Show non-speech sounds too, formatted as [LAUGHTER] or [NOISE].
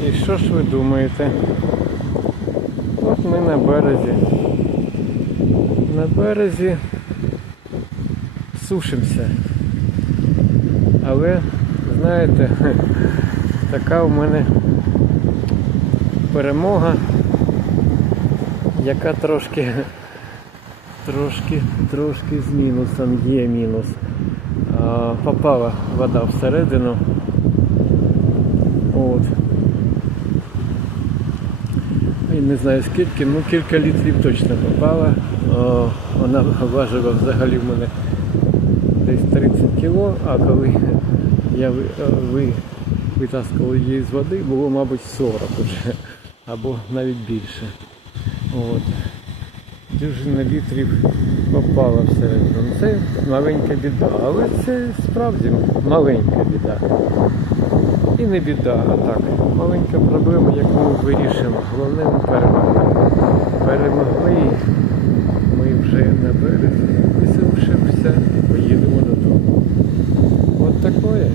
І що ж ви думаєте? От ми на березі. На березі сушимося. Але, знаєте, [LAUGHS] така в мене перемога, яка трошки, трошки, трошки з мінусом є мінус. Попала вода всередину. От. І не знаю скільки, ну кілька літрів точно попала. О, вона важила взагалі в мене десь 30 кіло, а коли я ви, е, ви, витаскував її з води, було, мабуть, 40 вже, або навіть більше. От. Дюжина літрів попала всередину. Ну, Це маленька біда, але це справді маленька біда. І не біда, а так. Маленька проблема, яку ми вирішимо. Головне ми перемогли. Перемогли. Ми вже на березі. Висушимося, поїдемо додому. От такое.